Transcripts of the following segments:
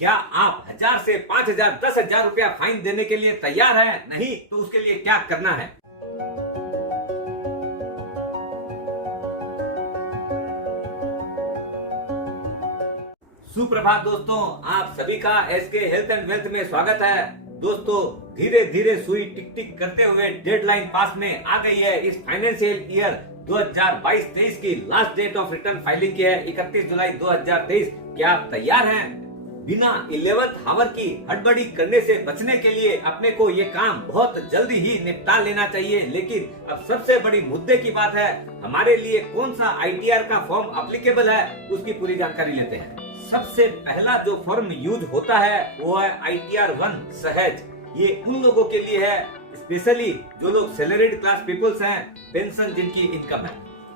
क्या आप 1000 से 5000 10,000 रुपया फाइन देने के लिए तैयार हैं? नहीं तो उसके लिए क्या करना है? सुप्रभात दोस्तों, आप सभी का एसके हेल्थ एंड वेल्थ में स्वागत है। दोस्तों, धीरे धीरे सुई टिक टिक करते हुए डेडलाइन पास में आ गई है। इस फाइनेंशियल ईयर 2022-23 की last date of return filing की है 31 जुलाई 2023। क्या आप तैयार हैं? बिना 11th आवर की हड़बड़ी करने से बचने के लिए अपने को ये काम बहुत जल्दी ही निपटा लेना चाहिए। लेकिन अब सबसे बड़ी मुद्दे की बात है, हमारे लिए कौन सा ITR का फॉर्म एप्लीकेबल है, उसकी पूरी जानकारी लेते हैं। सबसे पहला जो फॉर्म यूज होता है वो है ITR 1 सहज। ये उन लोगों के लिए है, स्पेशली जो लोग सैलरीड क्लास पीपल्स हैं, पेंशन जिनकी इनकम है,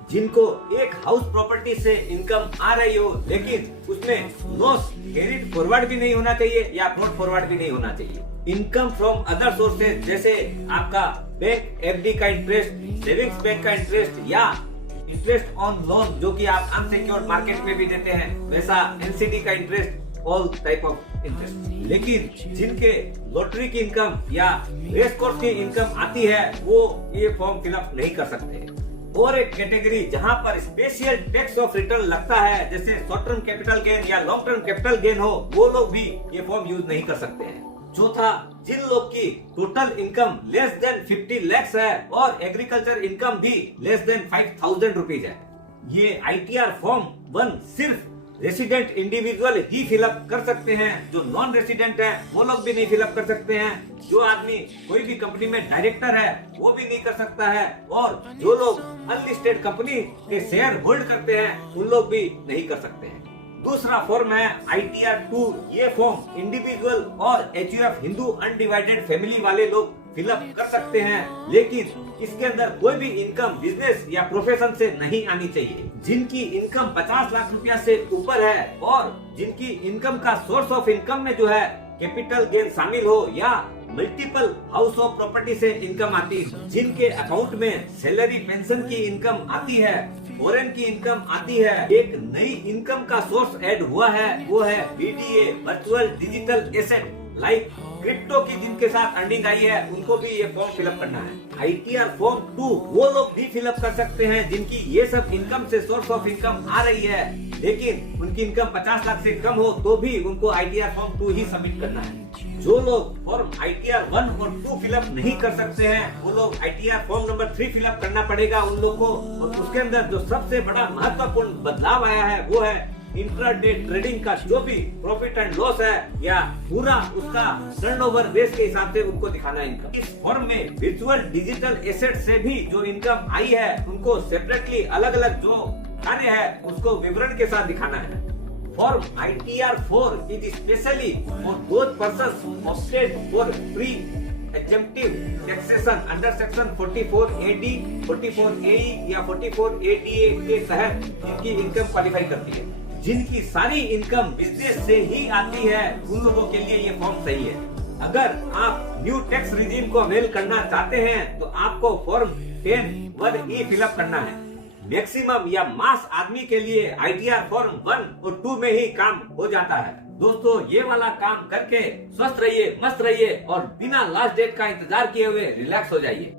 जिनको एक हाउस प्रॉपर्टी से इनकम आ रही हो लेकिन उसमें लॉस कैरिड फॉरवर्ड भी नहीं होना चाहिए या ब्रॉट फॉरवर्ड भी नहीं होना चाहिए। इनकम फ्रॉम अदर सोर्सेज जैसे आपका बैंक FD का इंटरेस्ट, सेविंग्स बैंक का इंटरेस्ट या इंटरेस्ट ऑन लोन जो कि आप अनसिक्योर्ड मार्केट में भी देते हैं, वैसा NCD का interest, all type of interest. लेकिन जिनके लॉटरी की इनकम या रेस कोर्स की इनकम आती है वो ये फॉर्म फिलअप नहीं कर सकते। और एक कैटेगरी जहां पर स्पेशल टैक्स ऑफ रिटर्न लगता है, जैसे शॉर्ट टर्म कैपिटल गेन या लॉन्ग टर्म कैपिटल गेन हो, वो लोग भी ये फॉर्म यूज नहीं कर सकते हैं। चौथा, जिन लोग की total income less than 50 lakhs है और एग्रीकल्चर इनकम भी लेस देन 5,000 रुपीज है, ये ITR फॉर्म 1 सिर्फ रेसिडेंट इंडिविजुअल ही फिलअप कर सकते हैं। जो नॉन रेसिडेंट है वो लोग भी नहीं फिलअप कर सकते हैं। जो आदमी कोई भी कंपनी में डायरेक्टर है वो भी नहीं कर सकता है, और जो लोग अनलिस्टेड कंपनी के शेयर होल्ड करते हैं उन लोग भी नहीं कर सकते हैं। दूसरा फॉर्म है ITR 2। ये फॉर्म इंडिविजुअल और HUF हिंदू अनडिवाइडेड फैमिली वाले लोग फिलअप कर सकते हैं, लेकिन इसके अंदर कोई भी इनकम बिजनेस या प्रोफेशन से नहीं आनी चाहिए। जिनकी इनकम 50 लाख रुपया से ऊपर है और जिनकी इनकम का सोर्स ऑफ इनकम में जो है कैपिटल गेन शामिल हो या मल्टीपल हाउस ऑफ प्रॉपर्टी से इनकम आती है, जिनके अकाउंट में सैलरी पेंशन की इनकम आती है, फॉरेन की इनकम आती है, एक नई इनकम का सोर्स ऐड हुआ है, वो है BDA virtual digital asset like crypto की जिनके साथ अर्निंग आई है, उनको भी ये फॉर्म फिलअप करना है। ITR फॉर्म 2 वो लोग भी फिलअप कर सकते हैं जिनकी ये सब इनकम से सोर्स ऑफ इनकम आ रही है, लेकिन उनकी इनकम 50 लाख से कम हो तो भी उनको ITR फॉर्म 2 ही सबमिट करना है। जो लोग फॉर्म ITR 1 और 2 फिलअप नहीं कर सकते हैं वो लोग ITR फॉर्म नंबर 3 फिलअप करना पड़ेगा उन लोग को। और उसके अंदर जो सबसे बड़ा महत्वपूर्ण बदलाव आया है वो है इंट्राडे ट्रेडिंग का जो भी प्रॉफिट एंड लॉस है या पूरा उसका टर्नओवर बेस के हिसाब से उनको दिखाना है इनकम। इस फॉर्म में वर्चुअल डिजिटल एसेट से भी जो इनकम आई है उनको सेपरेटली अलग अलग जो कार्य है उसको विवरण के साथ दिखाना है। Form ITR 4 is specially for those persons opted for pre exemptive taxation under section 44AD, 44AE या 44ADA के तहत जिनकी इनकम क्वालिफाई करती है। जिनकी सारी इनकम बिजनेस से ही आती है उन लोगों के लिए ये फॉर्म सही है। अगर आप न्यू टैक्स रिजीम को अवेल करना चाहते हैं तो आपको फॉर्म 10(1)E फिलअप करना है। मैक्सिमम या मास आदमी के लिए ITR फॉर्म 1 और 2 में ही काम हो जाता है। दोस्तों, ये वाला काम करके स्वस्थ रहिए, मस्त रहिए और बिना लास्ट डेट का इंतजार किए हुए रिलैक्स हो जाइए।